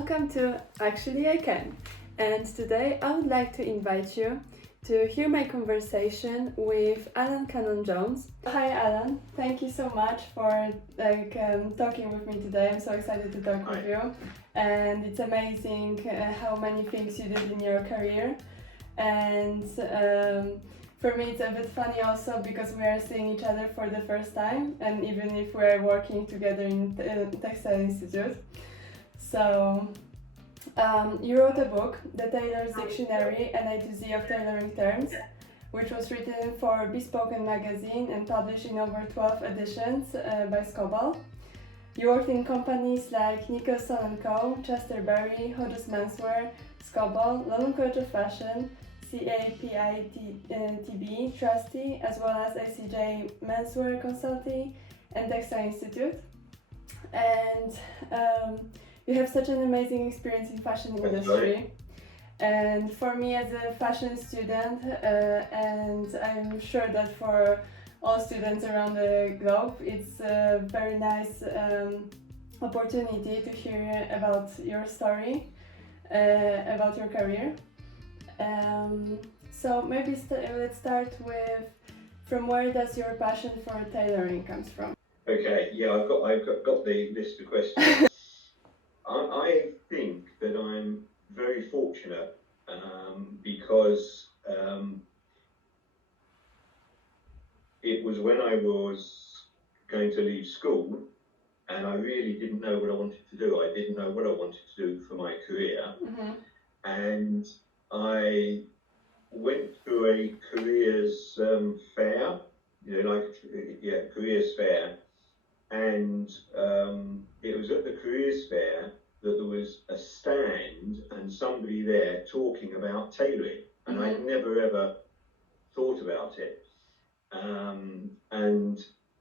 Welcome to Actually I Can, and today I would like to invite you to hear my conversation with Alan Cannon-Jones. Hi Alan, thank you so much for talking with me today. I'm so excited to talk with you, and it's amazing how many things you did in your career. And for me it's a bit funny also because we are seeing each other for the first time, and even if we're working together in Textile Institute. So, you wrote a book, The Tailor's Dictionary, an A to Z of Tailoring Terms, which was written for Bespoken magazine and published in over 12 editions by Scobell. You worked in companies like Nicholson & Co., Chesterberry, Hodges Menswear, Scobell, London College of Fashion, CAPITB, Trustee, as well as ACJ Menswear Consulting and Textile Institute. And you have such an amazing experience in fashion industry. And for me as a fashion student, and I'm sure that for all students around the globe, it's a very nice opportunity to hear about your story, about your career. So maybe let's start with, from where does your passion for tailoring comes from? Okay, yeah, I've got the list of questions. I think that I'm very fortunate because it was when I was going to leave school and I really didn't know what I wanted to do. I didn't know what I wanted to do for my career. Mm-hmm. And I went through a careers fair, careers fair. And it was at the careers fair that there was a stand and somebody there talking about tailoring, and mm-hmm. I'd never ever thought about it. And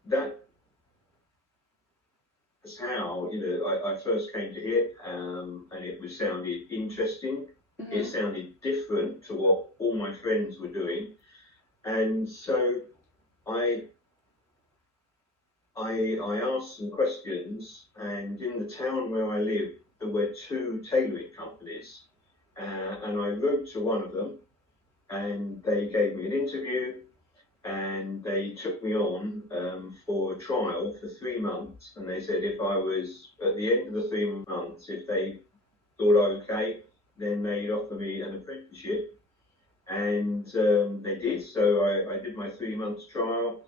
that's how I first came to it, and it sounded interesting. Mm-hmm. It sounded different to what all my friends were doing, and so I asked some questions, and in the town where I live, there were two tailoring companies, and I wrote to one of them, and they gave me an interview, and they took me on for a trial for 3 months, and they said if I was, at the end of the 3 months, if they thought okay, then they'd offer me an apprenticeship, and they did, so I did my 3 months trial,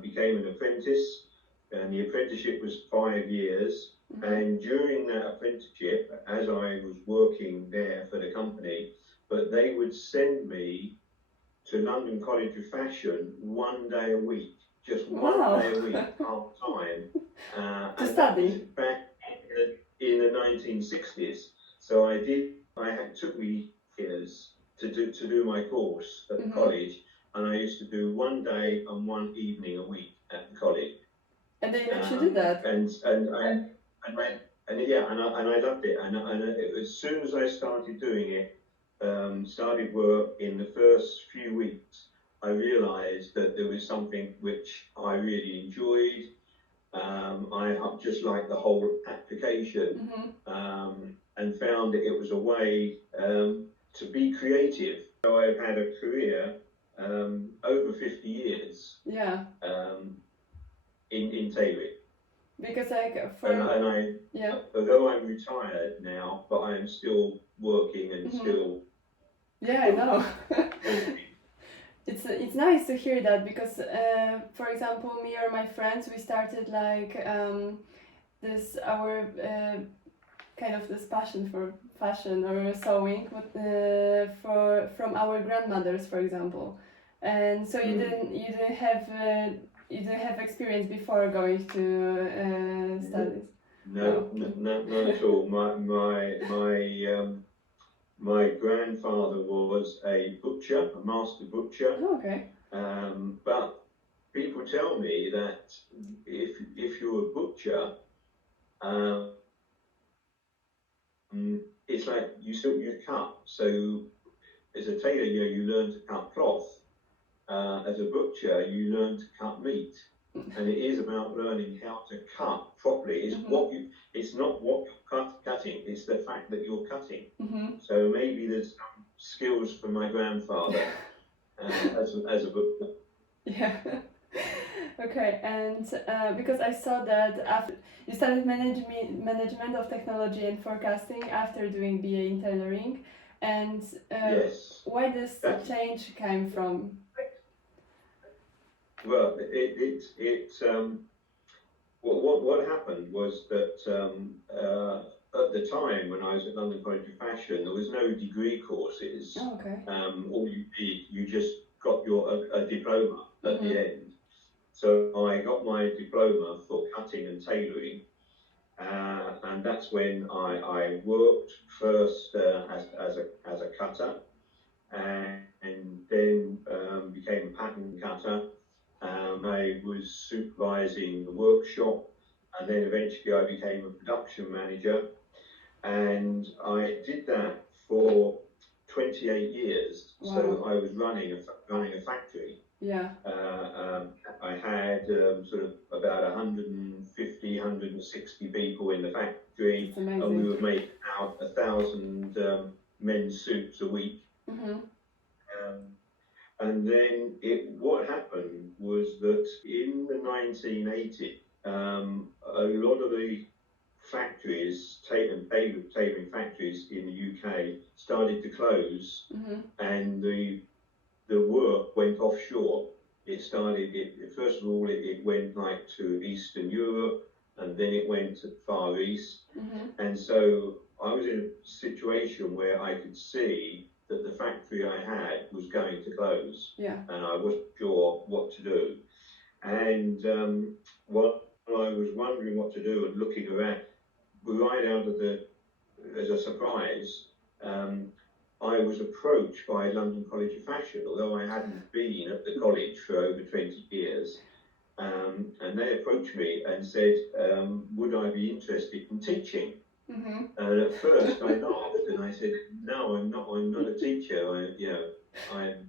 became an apprentice. And the apprenticeship was 5 years. Mm-hmm. And during that apprenticeship, as I was working there for the company, but they would send me to London College of Fashion 1 day a week, just one day a week, part-time. To study? Back in the 1960s. So it took me years to do my course at the mm-hmm. college, and I used to do 1 day and 1 evening a week at the college. And they let you do that. And I loved it. And as soon as I started doing it, started work in the first few weeks, I realised that there was something which I really enjoyed. I just liked the whole application, mm-hmm. And found that it was a way to be creative. So I've had a career over 50 years. Yeah. In tailoring. Because although I'm retired now, but I am still working and mm-hmm. still. Yeah, I know. It's nice to hear that because, for example, me or my friends, we started our kind of this passion for fashion or sewing, from our grandmothers, for example, and so you didn't have experience before going to studies? No, not at all. My grandfather was a butcher, a master butcher. Oh, okay. But people tell me that if you're a butcher, it's like you cut. So as a tailor, you learn to cut cloth. As a butcher, you learn to cut meat. and it is about learning how to cut properly. It's it's not what you're cutting, it's the fact that you're cutting. So maybe there's some skills from my grandfather as a bookman. Yeah. Okay, and because I saw that after you studied management of technology and forecasting after doing BA in tailoring, and Yes. why this change came from? Well, what happened was that at the time when I was at London College of Fashion, there was no degree courses. Oh, okay. All you did, you just got a diploma at the end. So I got my diploma for cutting and tailoring, and that's when I worked first as a cutter, and then became a pattern cutter. I was supervising the workshop, and then eventually I became a production manager, and I did that for 28 years. Wow. So I was running a factory. Yeah. I had sort of about 150, 160 people in the factory, and we would make out 1,000 men's suits a week. And then what happened was that in the 1980s, a lot of the factories, tailoring factories in the UK, started to close, and the work went offshore. First of all, it went like to Eastern Europe, and then it went to Far East. And so I was in a situation where I could see that the factory I had was going to close, and I wasn't sure what to do. And while I was wondering what to do and looking around, right out of as a surprise, I was approached by London College of Fashion, although I hadn't been at the college for over 20 years. And they approached me and said, would I be interested in teaching? And at first I laughed and I said, no, I'm not a teacher. I'm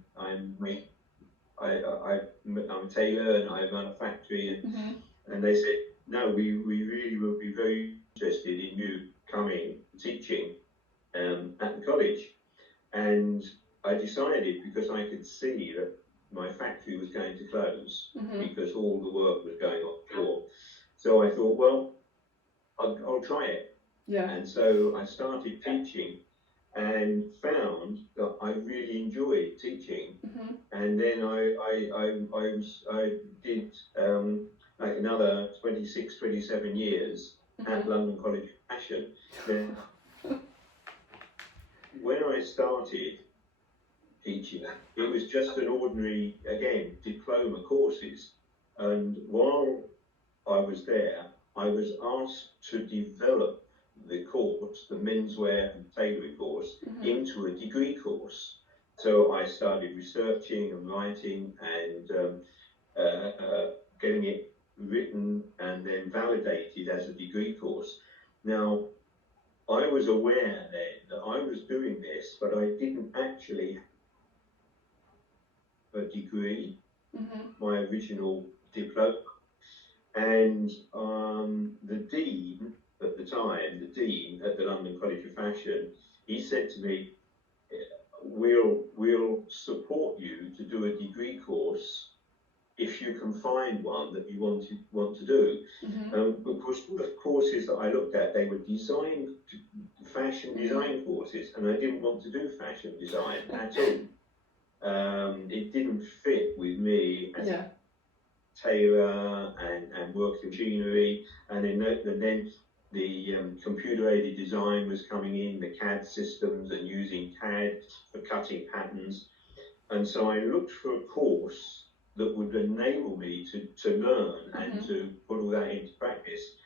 a tailor and I run a factory. And they said, no, we really would be very interested in you coming teaching at the college. And I decided, because I could see that my factory was going to close because all the work was going offshore. So I thought, well, I'll try it. Yeah. And so I started teaching and found that I really enjoyed teaching. And then I did like another 26, 27 years at London College of Fashion. Then, when I started teaching, it was just an ordinary, again, diploma courses. And while I was there, I was asked to develop the course, the menswear and tailoring course, into a degree course. So I started researching and writing and getting it written and then validated as a degree course. Now, I was aware then that I was doing this, but I didn't actually have a degree, my original diploma. And the dean at the time, the dean at the London College of Fashion, he said to me, we'll support you to do a degree course if you can find one that you want to do. Of course, the courses that I looked at, they were fashion design courses, and I didn't want to do fashion design at all. It didn't fit with me as a tailor and working machinery, and then the computer-aided design was coming in, the CAD systems, and using CAD for cutting patterns. And so I looked for a course that would enable me to learn and to put all that into practice.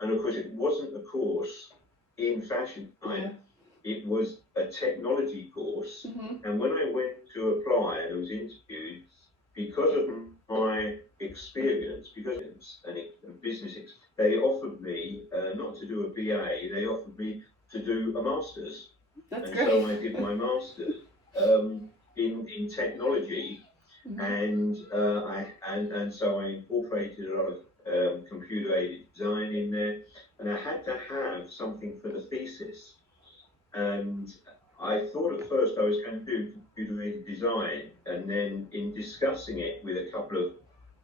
And of course, it wasn't a course in fashion design. It was a technology course. And when I went to apply and I was interviewed, because of my experience, and business, they offered me not to do a BA, they offered me to do a master's. That's great. So I did my master's in technology. and so I incorporated a lot of computer-aided design in there, and I had to have something for the thesis. And I thought at first I was going to do computer-aided design, and then in discussing it with a couple of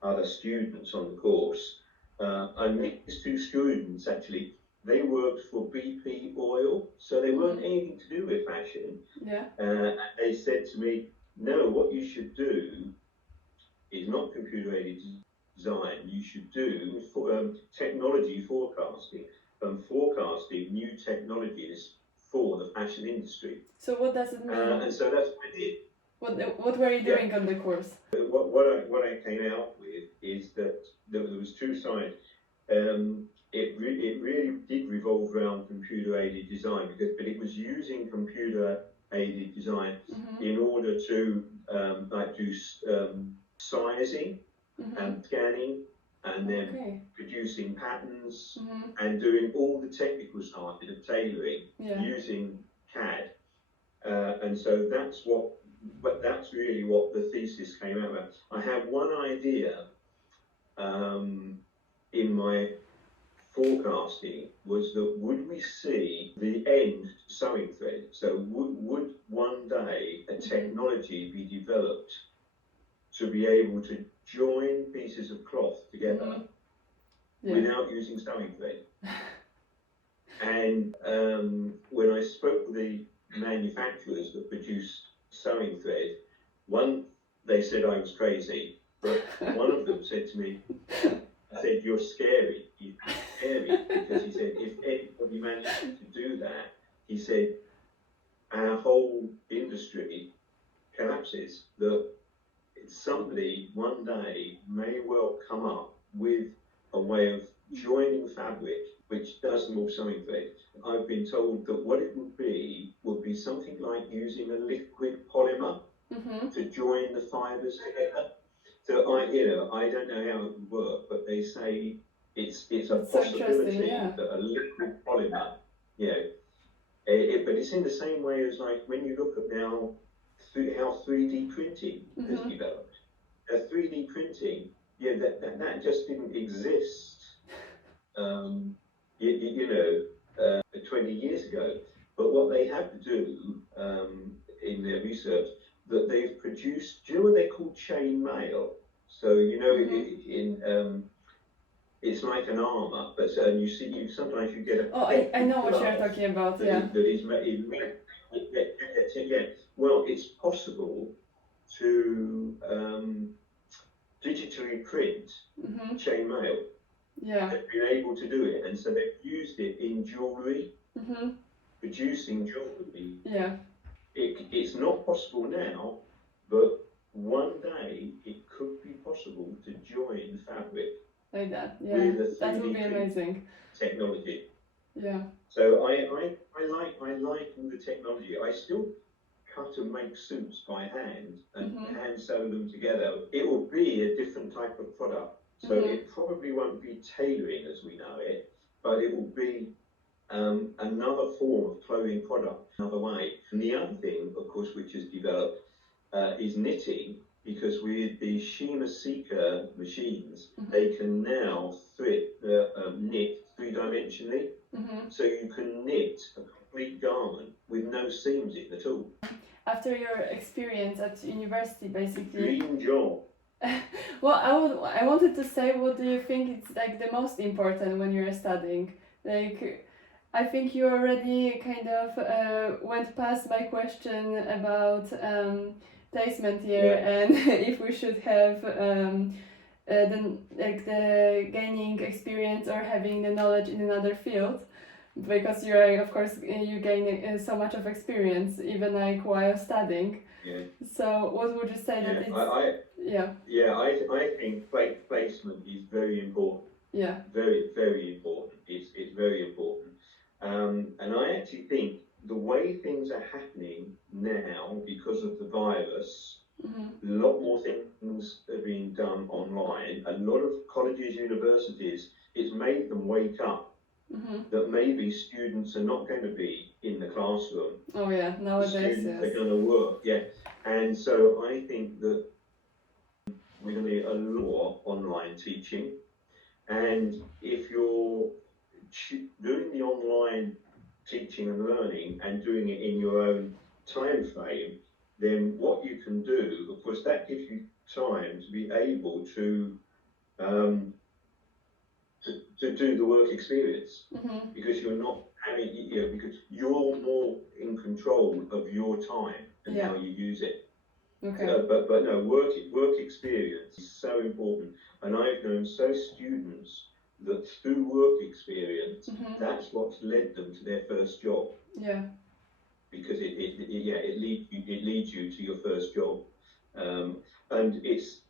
other students on the course, and these two students actually, they worked for BP Oil, so they weren't anything to do with fashion. Yeah. And they said to me, no, what you should do is not computer-aided design. You should do technology forecasting and forecasting new technologies for the fashion industry. So what does it mean? And so that's what I did. What were you doing on the course? What I came out with is that there was two sides. It really did revolve around computer-aided design, but it was using computer-aided design in order to do sizing and scanning, and then producing patterns and doing all the technical side of tailoring using CAD. And so that's really what the thesis came out about. I had one idea in my forecasting, was that would we see the end sewing thread? So would one day a technology be developed to be able to join pieces of cloth together without using sewing thread? And when I spoke with the manufacturers that produce sewing thread, they said I was crazy, but one of them said to me, I said, you're scary. You're scary, because he said, if anybody managed to do that, he said, our whole industry collapses. That somebody one day may well come up with a way of joining fabric which does involve sewing thread. I've been told that what it would be something like using a liquid polymer to join the fibres together. So I don't know how it would work, but they say it's a possibility that a liquid polymer, but it's in the same way as like when you look at now how 3D printing has developed. 3D printing, that just didn't exist, 20 years ago. But what they have to do in their research, that they've produced, do you know what they call chain mail? So it's like an armour, but sometimes you get a. Oh, I know what you're talking about. That is made. Well, it's possible to digitally print chainmail. Yeah. They've been able to do it, and so they've used it in jewellery, producing jewellery. Yeah. It's not possible now, but one day it could be possible to join fabric like that. Yeah, that would be amazing technology. Yeah. So I like all the technology. I still cut and make suits by hand and hand sew them together. It will be a different type of product. So it probably won't be tailoring as we know it, but it will be another form of clothing product, another way. And the other thing, of course, which has developed is knitting, because with the Shima Seeker machines, they can now knit three-dimensionally. So you can knit a complete garment with no seams in at all. After your experience at university, basically. Dream job. Well, I wanted to say, what do you think is like the most important when you're studying? Like, I think you already kind of went past my question about placement here and if we should have the gaining experience or having the knowledge in another field, because you gain so much of experience even like while studying. Yeah. So what would you say that it's... I think placement is very important. Yeah. Very, very important. It's very important. And I actually think the way things are happening now because of the virus, a lot more things are being done online. A lot of colleges, universities, it's made them wake up that maybe students are not going to be in the classroom. Oh yeah, nowadays, students are going to work, and so I think that really a lot online teaching, and if you're doing the online teaching and learning and doing it in your own time frame, then what you can do, of course, that gives you time to be able to do the work experience, because you're not having, because you're more in control of your time and how you use it. Okay. But no, work experience is so important, and I've known students that through work experience, that's what's led them to their first job. Yeah. Because it leads you to your first job, and it's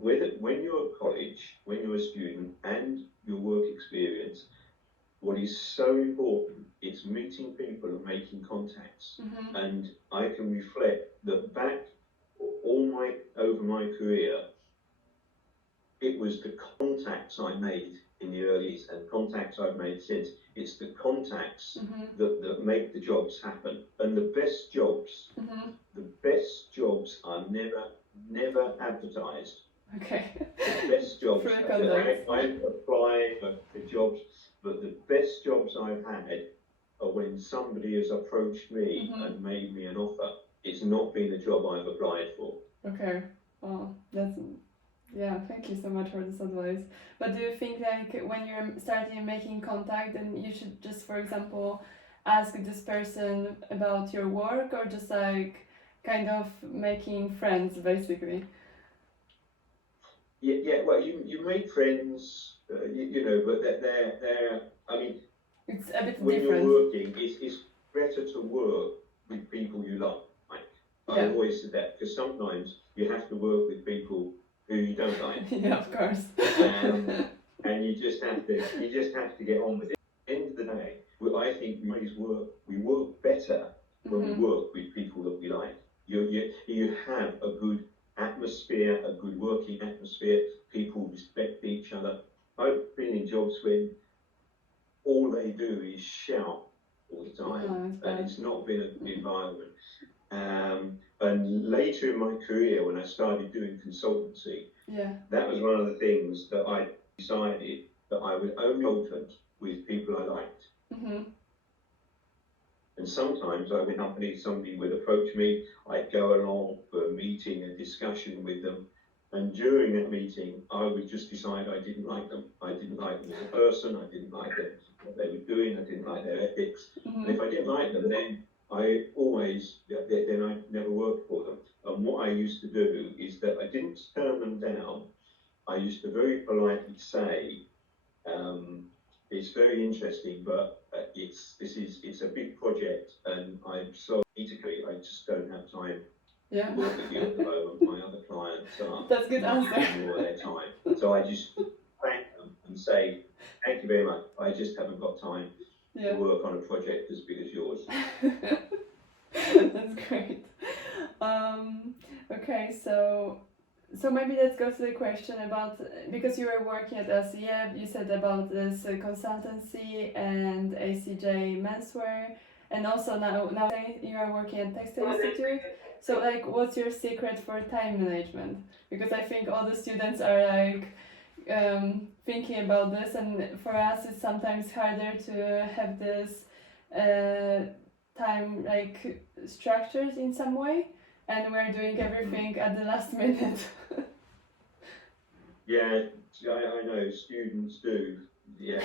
when you're at college, when you're a student, and your work experience. What is so important, it's meeting people and making contacts. And I can reflect that back over my career, it was the contacts I made in the early and contacts I've made since. It's the contacts that make the jobs happen. And the best jobs are never advertised. Okay. The best jobs. I've applied for jobs, but the best jobs I've had are when somebody has approached me and made me an offer. It's not been a job I've applied for. Okay. Oh, thank you so much for this advice. But do you think like when you're starting making contact, then you should just, for example, ask this person about your work, or just like kind of making friends basically? Yeah. Well, you make friends, but they're. I mean, it's a bit when different. you're working, it's better to work with people you like. I've always said that, because sometimes you have to work with people who you don't like. Yeah, of course. And you just have to get on with it. At the end of the day, I think we work better when we work with people that we like. You have a good atmosphere, a good working atmosphere. People respect each other. I've been in jobs when all they do is shout all the time, and it's not been a good environment. And later in my career, when I started doing consultancy, that was one of the things that I decided that I would only consult with people I liked. And sometimes I would accompany somebody would approach me, I'd go along for a meeting, a discussion with them, and during that meeting, I would just decide I didn't like them. I didn't like them as a person, I didn't like them, what they were doing, I didn't like their ethics. And if I didn't like them, then I never worked for them. And what I used to do is that I didn't turn them down. I used to very politely say, it's very interesting, but it's a big project, and I'm sorry to create. I just don't have time to work with you at the moment. My other clients are That's good answer. more of their time. So I just thank them and say, thank you very much. I just haven't got time to work on a project as big as yours. That's great. Okay, so maybe let's go to the question about, because you were working at LCF, you said about this consultancy and ACJ MENSWEAR, and also now you are working at Textile Institute. So like, what's your secret for time management? Because I think all the students are like thinking about this, and for us it's sometimes harder to have this time like structures in some way, and we're doing everything at the last minute. Yeah, I know students do. Yeah.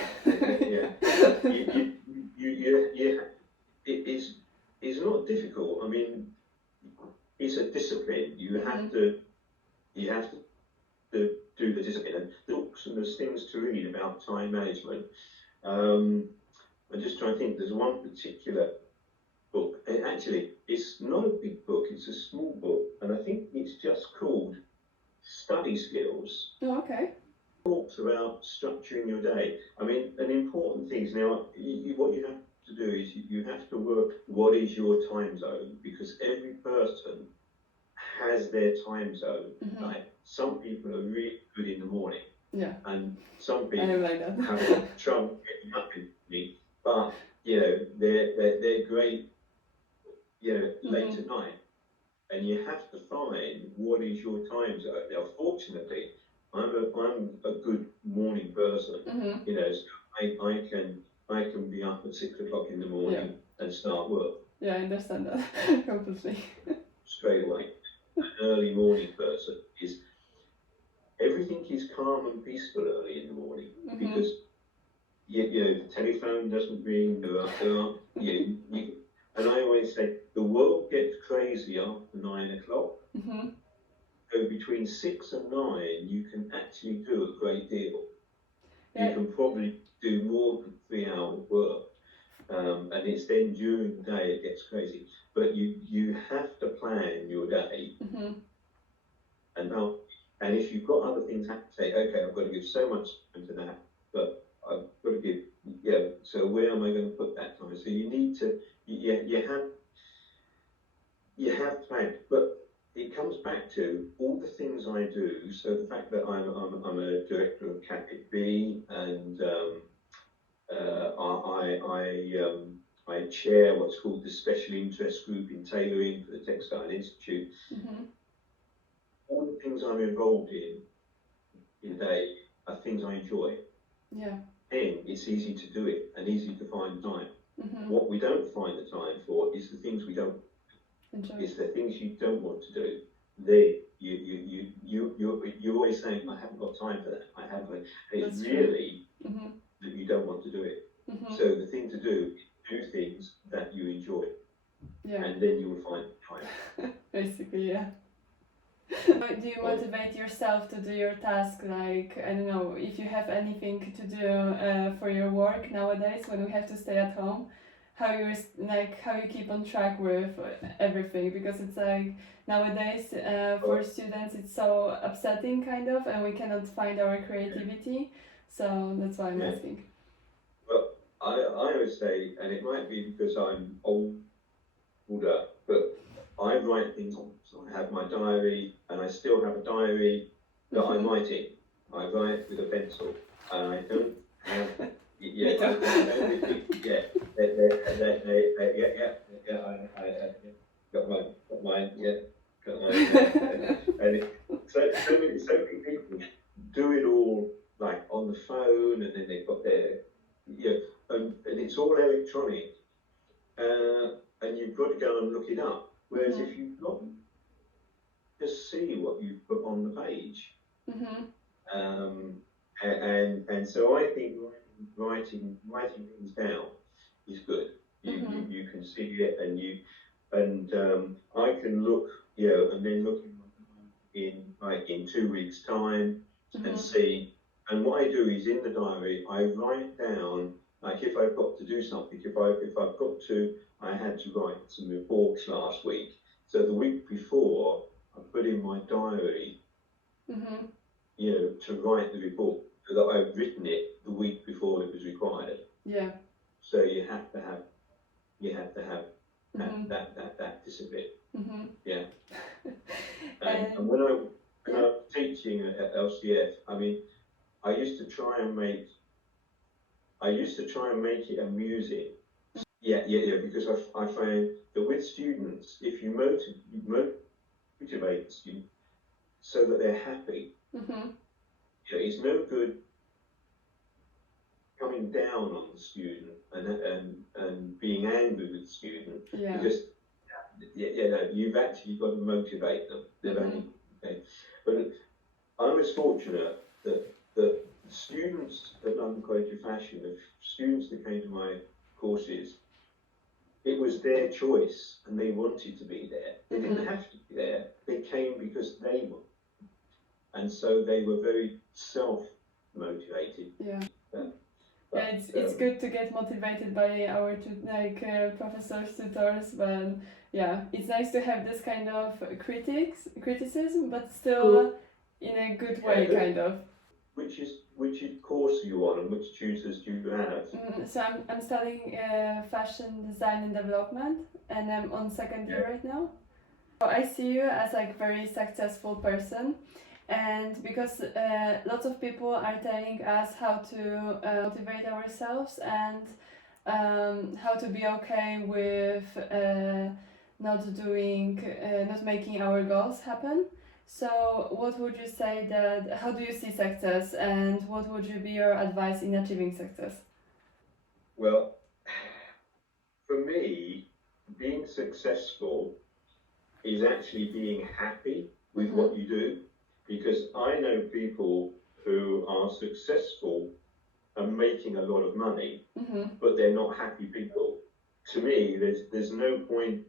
It's not difficult. I mean, it's a discipline. You have to do the discipline, and books, and there's things to read about time management. I'm just trying to think. There's one particular book, and actually, it's not a big book. It's a small book, and I think it's just called Study Skills. Oh, okay. Talks about structuring your day. I mean, an important thing is now, what you have to do is you have to work what is your time zone, because every person has their time zone. Like, some people are really good in the morning, and some people like that. have trouble getting up in the evening, but they're great late at night. and you have to find what is your time zone. Now, fortunately, I'm a good morning person. You know, so I can be up at 6 o'clock in the morning and start work. Yeah, I understand that completely. Straight away. An early morning person is everything is calm and peaceful early in the morning because you know the telephone doesn't ring. And I always say the world gets crazy after 9 o'clock. So between 6 and 9, you can actually do a great deal. You can probably do more than 3 hours work. And it's then during the day it gets crazy. But you have to plan your day. And if you've got other things, have to say, okay, I've got to give so much time to that, but I've got to give, so where am I going to put that time? So you need to, you have plan, but it comes back to all the things I do. So the fact that I'm a director of Capit B, and I chair what's called the Special Interest Group in Tailoring for the Textile Institute. All the things I'm involved in a day are things I enjoy. Yeah. And it's easy to do it and easy to find time. What we don't find the time for is the things we don't enjoy. It's the things you don't want to do. You're always saying, I haven't got time for that. I haven't. And it's really that you don't want to do it. So the thing to do is do things that you enjoy. Yeah. And then you will find time. Basically, yeah. Do you motivate yourself to do your task? Like, I don't know, if you have anything to do for your work nowadays when we have to stay at home, how you keep on track with everything? Because it's like nowadays for students it's so upsetting kind of, and we cannot find our creativity. So that's why I'm asking. Well, I would say, and it might be because I'm older, but I write things on. So I have my diary, and I still have a diary that I write in. I write with a pencil, and I don't have. I got mine. And so many people do it all like on the phone, and then they've got their and it's all electronic, and you've got to go and look it up. Whereas if you've got just see what you've put on the page, and so I think writing things down is good. You can see it, and I can look, and then look in 2 weeks' time and see. And what I do is in the diary I write down, like if I've got to do something, if I've got to, I had to write some reports last week. So the week before, I put in my diary, to write the report, so that I've written it the week before it was required. Yeah. So you have to have that discipline. Yeah. And when I was teaching at LCF, I mean, I used to try and make it amusing. Because I find that with students, if you motivate students so that they're happy, it's no good coming down on the student and being angry with the student, because you've actually got to motivate them. But I was fortunate that the students at London College of Fashion, the students that came to my courses, it was their choice and they wanted to be there. They didn't have to be there. They came because they wanted. And so they were very self-motivated. Yeah. It's good to get motivated by our professors, tutors, but it's nice to have this kind of criticism, but still in a good way, kind of. Which course are you on, and which tutors do you have? So I'm studying fashion design and development, and I'm on second year right now. So I see you as like very successful person, and because lots of people are telling us how to motivate ourselves and how to be okay with not making our goals happen. So what would you say that, how do you see success, and what would be your advice in achieving success? Well, for me, being successful is actually being happy with what you do, because I know people who are successful and making a lot of money, but they're not happy people. To me, there's no point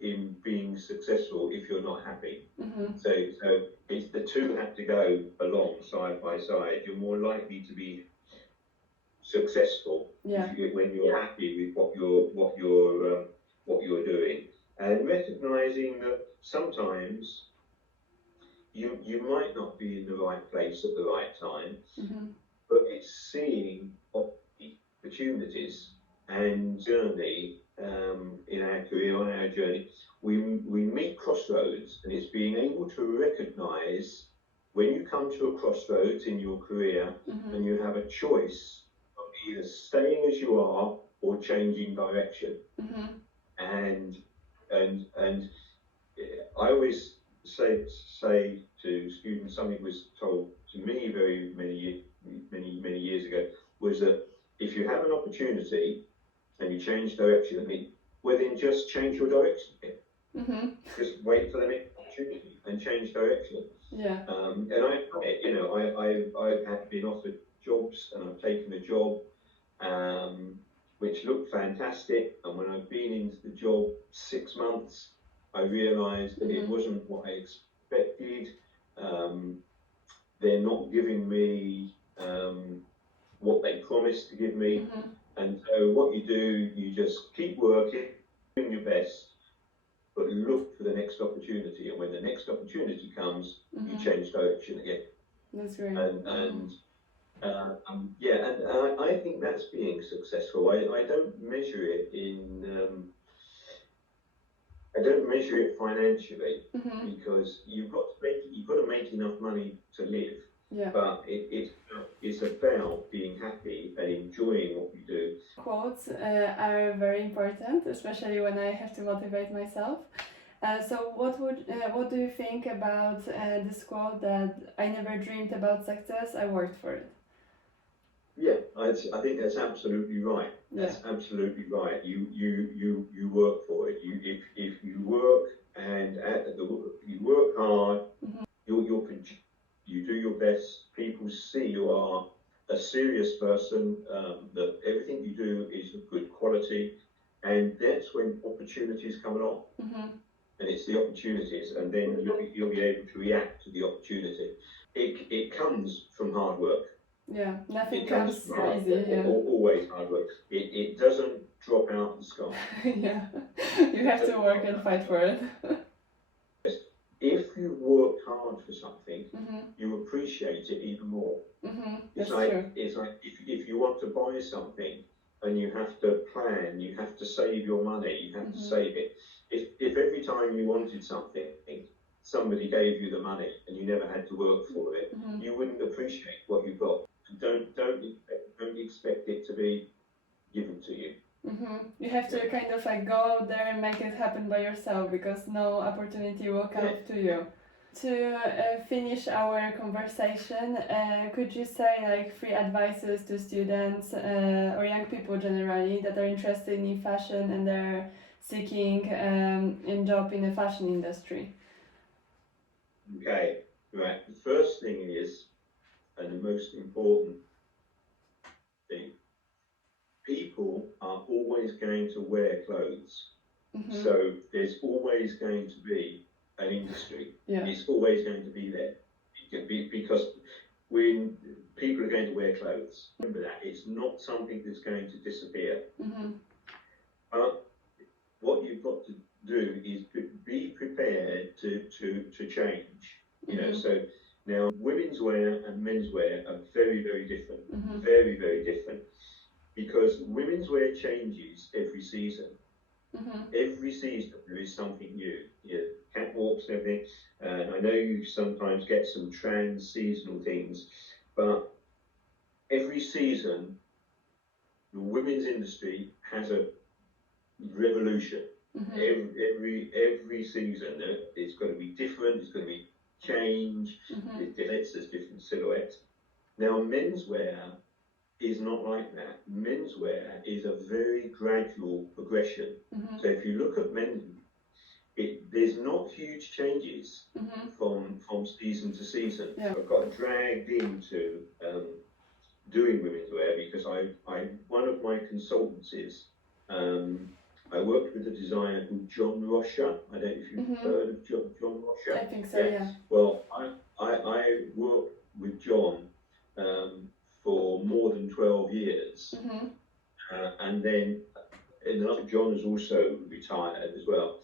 in being successful if you're not happy. So it's the two have to go along side by side. You're more likely to be successful when you're happy with what you're doing, and recognizing that sometimes you might not be in the right place at the right time, but it's seeing opportunities and journey in our career, on our journey. We meet crossroads, and it's being able to recognize when you come to a crossroads in your career and you have a choice of either staying as you are or changing direction. And I always say to students, something was told to me very many years ago, was that if you have an opportunity and you change direction, well, then just change your direction. Just wait for the next opportunity and change direction. And I've been offered jobs, and I've taken a job which looked fantastic, and when I've been into the job 6 months, I realised that it wasn't what I expected. They're not giving me what they promised to give me. And so what you do, you just keep working, doing your best, but look for the next opportunity. And when the next opportunity comes, you change direction again. That's great. And I think that's being successful. I don't measure it I don't measure it financially, because you've got to make enough money to live. But it's about being happy and enjoying what you do. Quotes are very important, especially when I have to motivate myself. So what do you think about this quote that I never dreamed about success, I worked for it? Yeah, I think that's absolutely right. That's absolutely right. You work for it. If you work and you work hard, you do your best. People see you are a serious person. That everything you do is of good quality, and that's when opportunities come along. And it's the opportunities, and then you'll be able to react to the opportunity. It comes from hard work. Nothing comes easy. Always hard work. It doesn't drop out of the sky. You have to work and fight for it. If you work hard for something, you appreciate it even more. It's like if you want to buy something and you have to plan, you have to save your money, you have to save it. If every time you wanted something, somebody gave you the money and you never had to work for it, you wouldn't appreciate what you got. Don't expect it to be given to you. You have to kind of go out there and make it happen by yourself, because no opportunity will come to you. To finish our conversation, could you say 3 advices to students or young people generally that are interested in fashion and they're seeking a job in the fashion industry? Okay, right. The first thing is, and the most important thing, people are always going to wear clothes. So there's always going to be an industry. It's always going to be there. Because when people are going to wear clothes, remember that. It's not something that's going to disappear. But what you've got to do is be prepared to change. So now women's wear and men's wear are very, very different. Very, very different. Because women's wear changes every season. Every season there is something new. Catwalks and everything. And I know you sometimes get some trans-seasonal things, but every season the women's industry has a revolution. Every season it's going to be different. It's going to be change. There's different silhouettes. Now menswear is not like that. Menswear is a very gradual progression. So if you look at men, there's not huge changes from season to season. Yeah. I've got dragged into doing women's wear because one of my consultancies, I worked with a designer called John Rocha. I don't know if you've heard of John Rocha. I think so, yeah. Well, I worked with John for more than 12 years. And then John has also retired as well.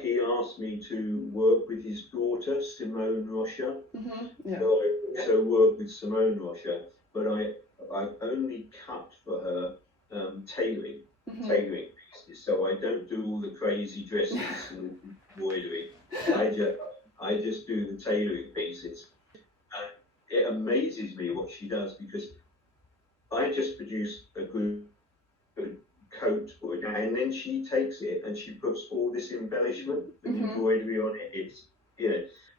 He asked me to work with his daughter, Simone Rocha. Yeah. So I also work with Simone Rocha, but I only cut for her tailoring pieces. So I don't do all the crazy dresses and embroidery. I just do the tailoring pieces. It amazes me what she does because I just produce a good coat and then she takes it and she puts all this embellishment and embroidery on it. It's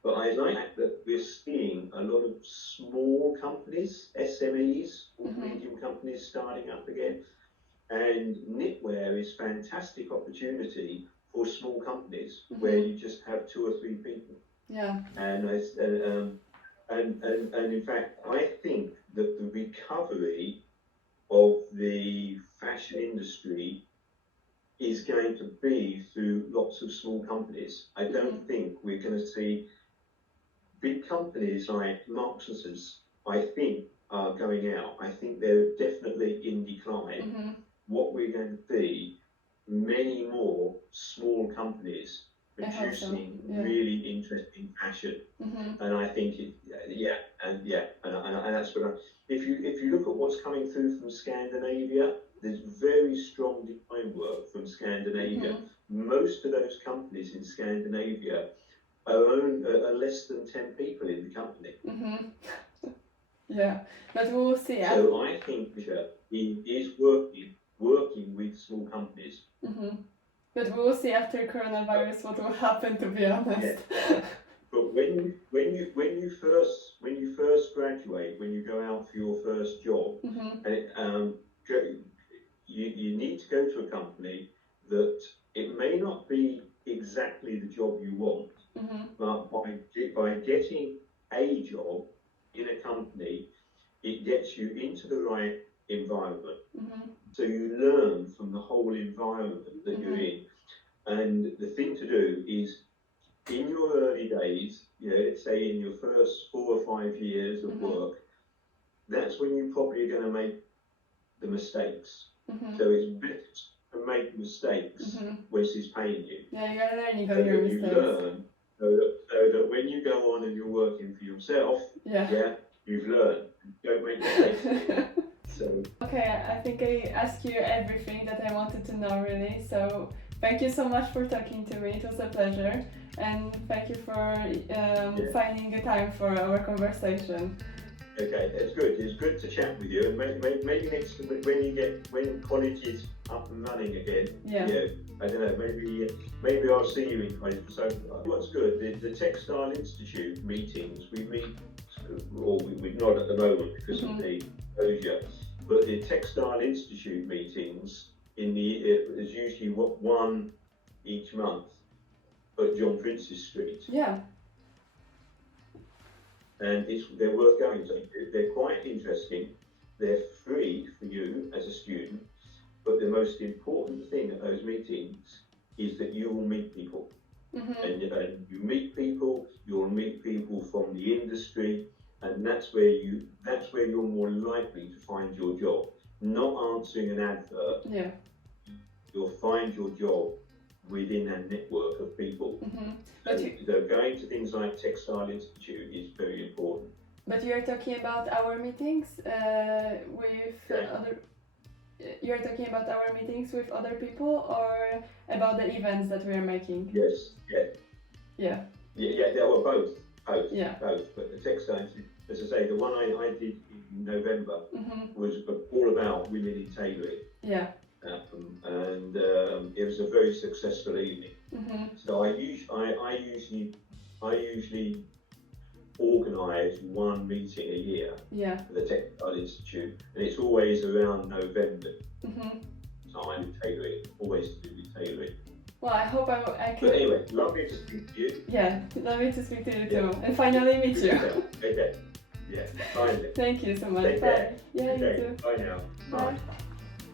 but I like that we're seeing a lot of small companies, SMEs, medium companies starting up again, and knitwear is fantastic opportunity for small companies where you just have 2 or 3 people. Yeah. And in fact, I think that the recovery of the fashion industry is going to be through lots of small companies. I don't think we're going to see big companies like Marks & Spencer, I think, are going out. I think they're definitely in decline. What we're going to see, many more small companies producing really interesting fashion. And I think and that's what if you look at what's coming through from Scandinavia, there's very strong design work from Scandinavia. Most of those companies in Scandinavia are less than 10 people in the company. Yeah, but we will see. So I think he is working with small companies. But we will see after coronavirus what will happen, to be honest. But when you first graduate, when you go out for your first job, and you need to go to a company that it may not be exactly the job you want, but by getting a job in a company, it gets you into the right environment. So you learn from the whole environment that you're in. And the thing to do is, in your early days, let's say in your first 4 or 5 years of work, that's when you probably are going to make the mistakes. So it's better to make mistakes when it's paying you. Yeah, you gotta learn your mistakes. You learn so that when you go on and you're working for yourself, you've learned. Don't make mistakes. So. Okay, I think I asked you everything that I wanted to know, really. So thank you so much for talking to me. It was a pleasure, and thank you for finding the time for our conversation. Okay, it's good. It's good to chat with you, and maybe next when college is up and running again. I don't know. Maybe I'll see you in college. So what's good? The Textile Institute meetings we meet, or we're not at the moment because of the closure. But the Textile Institute meetings there's usually one each month at John Prince's Street. Yeah. And they're worth going to. They're quite interesting. They're free for you as a student. But the most important thing at those meetings is that you will meet people. And you meet people. You'll meet people from the industry. And that's where you're more likely to find your job. Not answering an advert. Yeah. You'll find your job within a network of people. So going to things like Textile Institute is very important. But you're talking about our meetings with other. You're talking about our meetings with other people, or about the events that we are making? Yes. Yeah. There were both. Yeah. Both. But the Textile Institute, as I say, the one I did in November was all about women in tailoring. Yeah. and it was a very successful evening. So I usually organise one meeting a year for the Textile Institute, and it's always around November time. Tailoring, always to do with tailoring. Well, I hope I can. But anyway, lovely to speak to you. Yeah, lovely to speak to you too, and finally meet you. Okay. Yeah, finally. Thank you so much. Take Bye. care. Yeah, Okay. you too. Bye now. Bye.